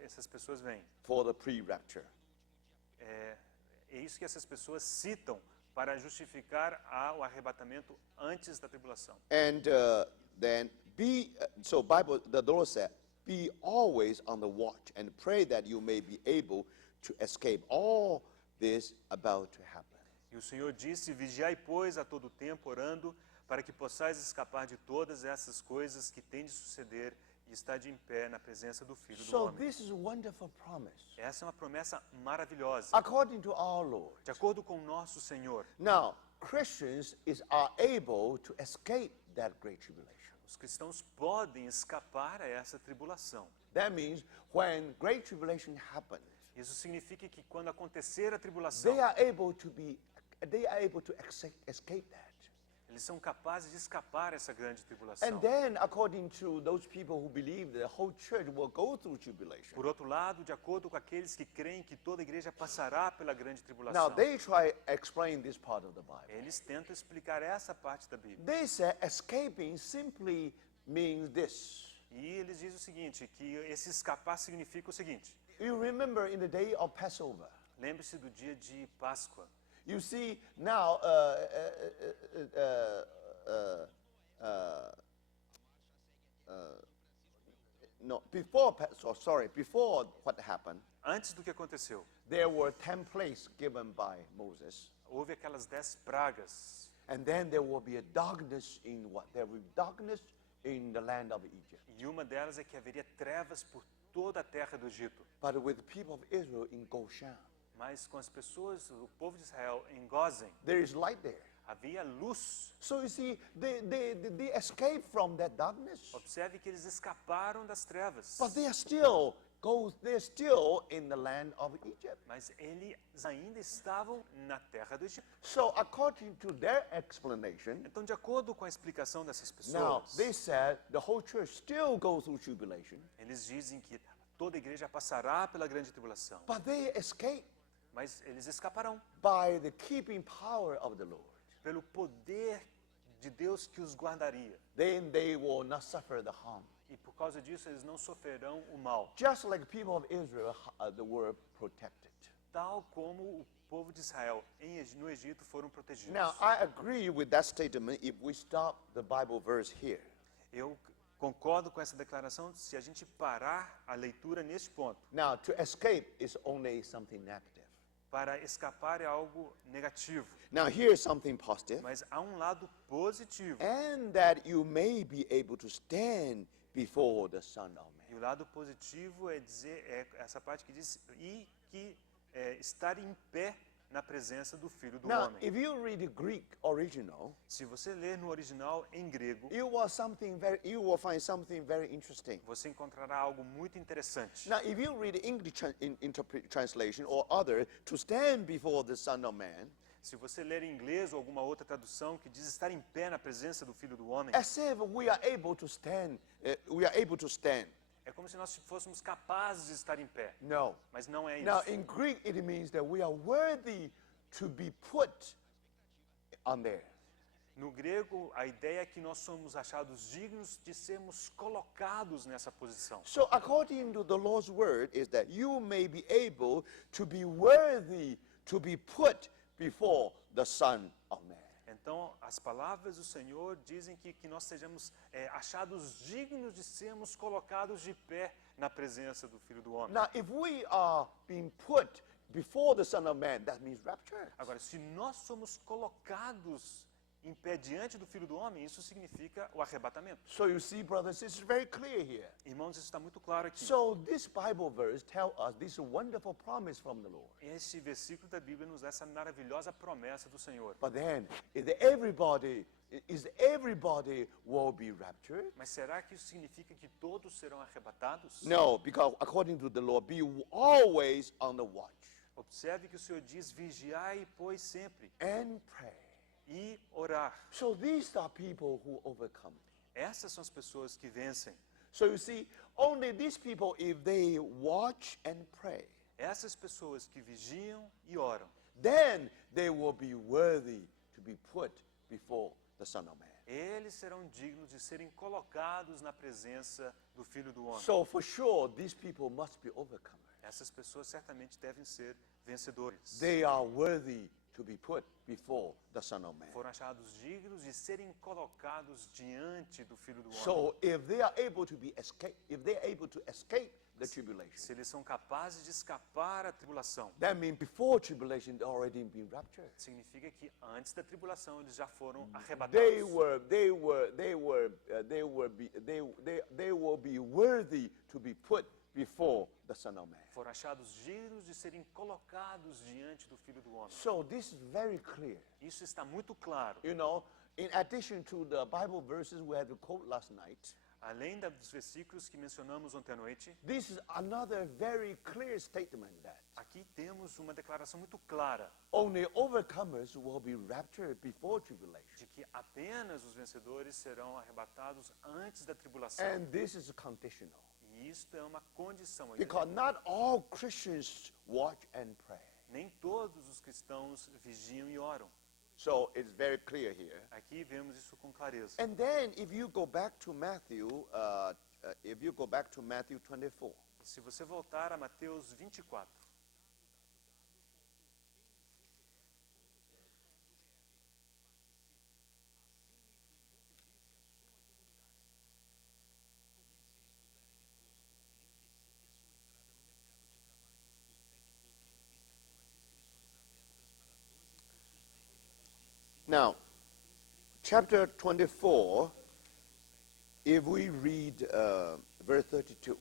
essas pessoas veem. for the pre-rapture. É isso que essas pessoas citam para justificar o arrebatamento antes da tribulação. And then so Bible, the Lord said, be always on the watch and pray that you may be able to escape all this about to happen. E o Senhor disse: vigiai, pois, a todo tempo, orando, para que possais escapar de todas essas coisas que têm de suceder e estar de em pé na presença do Filho do So Homem. this is a wonderful promise. Essa é uma promessa maravilhosa, According to our Lord. de acordo com o nosso Senhor. Now, Christians are able to escape that great tribulation. Os cristãos podem escapar a essa tribulação. That means when great tribulation happens, Isso significa que quando acontecer a tribulação, they are able to escape that. eles são capazes de escapar essa grande tribulação. And then, according to those people who believe the whole church will go through tribulation, Por outro lado, de acordo com aqueles que creem que toda a igreja passará pela grande now tribulação, they try explain this part of the Bible. eles tentam explicar essa parte da Bíblia. They say escaping simply means this. E eles dizem o seguinte, que esse escapar significa o seguinte: You remember in the day of Passover, lembre-se do dia de Páscoa. you see now, no, before what happened, Antes do que aconteceu, there were 10 plagues given by Moses. houve aquelas 10 pragas. And then there will be a darkness in what? There will be darkness in the land of Egypt. E uma delas é que haveria trevas por toda a terra do Egito. But with the people of Israel in Goshen, Mas com as pessoas, o povo de Israel em Gozen, there is light there. havia luz. So you see, they escape from that darkness. Observe que eles escaparam das trevas. But they're still in the land of Egypt. Mas eles ainda estavam na terra do Egito. So according to their explanation, Então, de acordo com a explicação dessas now pessoas, they said the whole church still goes through tribulation, eles dizem que toda a igreja passará pela grande tribulação. but they escape Mas eles escaparão by the keeping power of the Lord. pelo poder de Deus que os guardaria. Then they will not suffer the harm. E por causa disso, eles não sofrerão o mal. Just like people of Israel, they were protected. Tal como o povo de Israel no Egito foram protegidos. Now, I agree with that statement if we stop the Bible verse here. Eu concordo com essa declaração se a gente parar a leitura neste ponto. Now, to escape is only something negative. Para escapar é algo negativo, Now, here's something positive. mas há um lado positivo. And that you may be able to stand before the Son of E Man. o lado positivo é dizer, essa parte que diz, e que estar em pé na presença do Filho do Now, Homem. if you read the Greek original, Se você ler no original em grego, you will find something very interesting. você encontrará algo muito interessante. Now, if you read the English translation or other, to stand before the Son of Man, Se você ler em inglês ou alguma outra tradução que diz estar em pé na presença do Filho do Homem, as if we are able to stand, é como se nós fôssemos capazes de estar em pé. no. Mas não é Now, isso. in Greek, it means that we are worthy to be put on there. No grego, a ideia é que nós somos achados dignos de sermos colocados nessa posição. So, according to the Lord's word, is that you may be able to be worthy to be put before the Son of Man. Então, as palavras do Senhor dizem que nós sejamos achados dignos de sermos colocados de pé na presença do Filho do Homem. Now, if we are being put before the Son of Man, that means rapture. Agora, se nós somos colocados em pé diante do Filho do Homem, isso significa o arrebatamento. So you see, brothers, this is very clear here. Irmãos, isso está muito claro aqui. So this Bible verse tells us this wonderful promise from the Lord. Este versículo da Bíblia nos dá essa maravilhosa promessa do Senhor. But then, is everybody will be raptured? Mas será que isso significa que todos serão arrebatados? No, because according to the Lord, be always on the watch Observe que o Senhor diz, vigiai, pois sempre, and pray. e orar. So these are people who overcome. Essas são as pessoas que vencem. So you see, only these people, if they watch and pray, Essas pessoas que vigiam e oram, then they will be worthy to be put before the Son of Man. eles serão dignos de serem colocados na presença do Filho do Homem. So for sure, these people must be overcomers. Essas pessoas certamente devem ser vencedores. They are worthy to be put before the Son of Man. foram achados dignos de serem colocados diante do Filho do Homem. So if they are able to escape the tribulation, Se eles são capazes de escapar à tribulação, that means before tribulation they already been raptured. significa que antes da tribulação eles já foram They arrebatados. will be worthy to be put before the Son of Man. Foram achados dignos de serem colocados diante do Filho do Homem. So this is very clear. Isso está muito claro. You know, in addition to the Bible verses we had to quote last night, Além dos versículos que mencionamos ontem à noite, this is another very clear statement that aqui temos uma declaração muito clara only overcomers will be raptured before tribulation. de que apenas os vencedores serão arrebatados antes da tribulação. And this is conditional. E isto é uma condição. Because not all Christians watch and pray. Nem todos os cristãos vigiam e oram. So it's very clear here. Aqui vemos isso com clareza. And then if you go back to Matthew 24, Se você voltar a Mateus 24, now, chapter 24, if we read verse 32.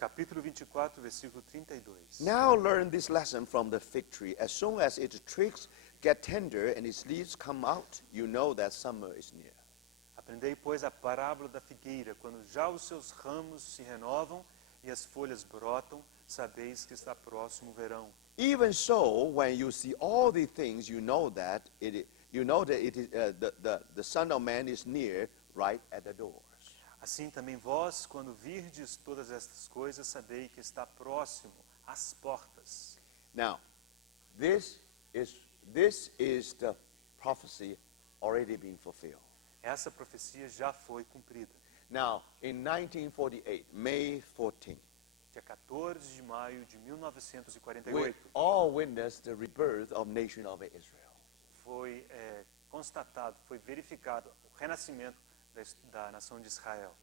capítulo 24, versículo 32. Now learn this lesson from the fig tree. As soon as its twigs get tender and its leaves come out, you know that summer is near. Aprendei, pois, a parábola da figueira. Quando já os seus ramos se renovam e as folhas brotam, sabeis que está próximo o verão. Even so, when you see all these things, you know that the Son of Man is near, right at the doors. Assim também vós, quando virdes todas estas coisas, sabei que está próximo às portas. Now, this is the prophecy already being fulfilled. Essa profecia já foi cumprida. Now, in 1948, May 14, Dia 14 de maio de we 1948, all witnessed the rebirth of nation of Israel. foi constatado, foi verificado o renascimento da nação de Israel.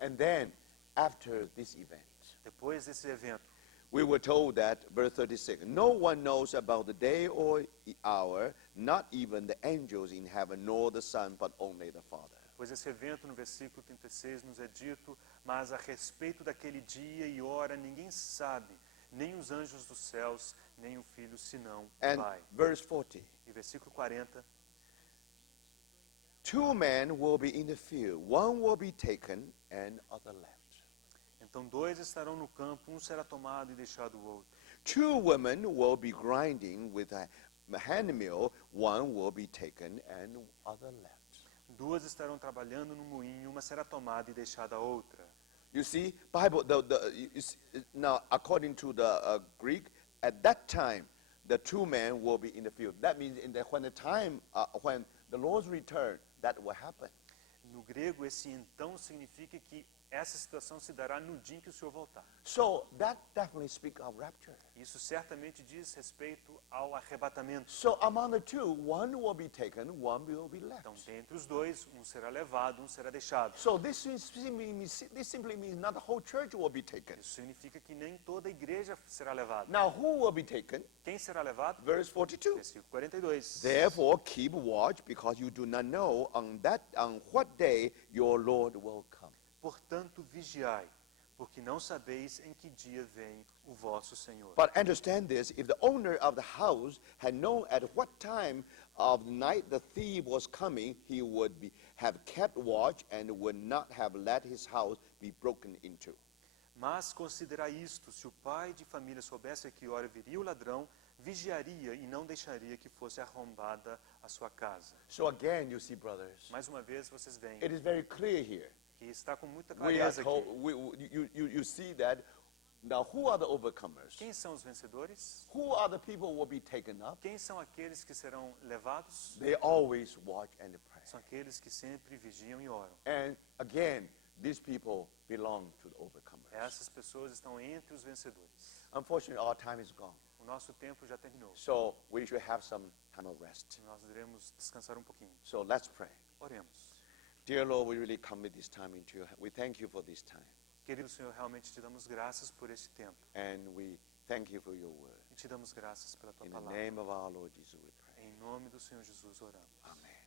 And then, after this event, Depois desse evento, we were told that, verse 36, no one knows about the day or hour, not even the angels in heaven, nor the Son, but only the Father. Pois esse evento, no versículo 36, nos é dito, mas a respeito daquele dia e hora ninguém sabe, nem os anjos dos céus, nem o Filho, senão o And Pai. verse 40, E versículo 40, two men will be in the field, one will be taken and other left. então dois estarão no campo, um será tomado e deixado o outro. Two women will be grinding with a handmill, one will be taken and other left. Duas estarão trabalhando no moinho, uma será tomada e deixada a outra. You see, Bible. Now, according to the Greek, at that time, the two men will be in the field. That means when the Lord's return, that will happen. No grego, esse então significa que essa situação se dará no dia em que o Senhor voltar. So that definitely speaks of rapture. Isso certamente diz respeito ao arrebatamento. So among the two, one will be taken, one will be left. Então, dentre os dois, um será levado, um será deixado. So this simply means not the whole church will be taken. Isso significa que nem toda a igreja será levada. Now, who will be taken? Quem será levado? Verse 42. Versículo 42. Therefore, keep watch, because you do not know on what day your Lord will come. Portanto, vigiai, porque não sabeis em que dia vem o vosso Senhor. But understand this, if the owner of the house had known at what time of the night the thief was coming, he would have kept watch and would not have let his house be broken into. Mas considerai isto, se o pai de família soubesse a que hora viria o ladrão, vigiaria e não deixaria que fosse arrombada a sua casa. So again, you see, brothers, Mais uma vez, vocês veem it is very clear here. que está com muita We are clareza told, aqui. you see that. Now, who are the overcomers? Quem são os vencedores? Who are the people who will be taken up? Quem são aqueles que serão levados? They always watch and pray. São aqueles que sempre vigiam e oram. And again, these people belong to the overcomers. Essas pessoas estão entre os vencedores. Unfortunately, our time is gone. O nosso tempo já terminou. So we should have some time of rest. Nós iremos descansar um pouquinho. So let's pray. Oremos. Dear Lord, we really commit this time into your hand. We thank you for this time. Querido Senhor, realmente te damos graças por este tempo. And we thank you for your word. E te damos graças pela tua In the palavra. name of our Lord Jesus, we pray. Em nome do Senhor Jesus oramos. Amen.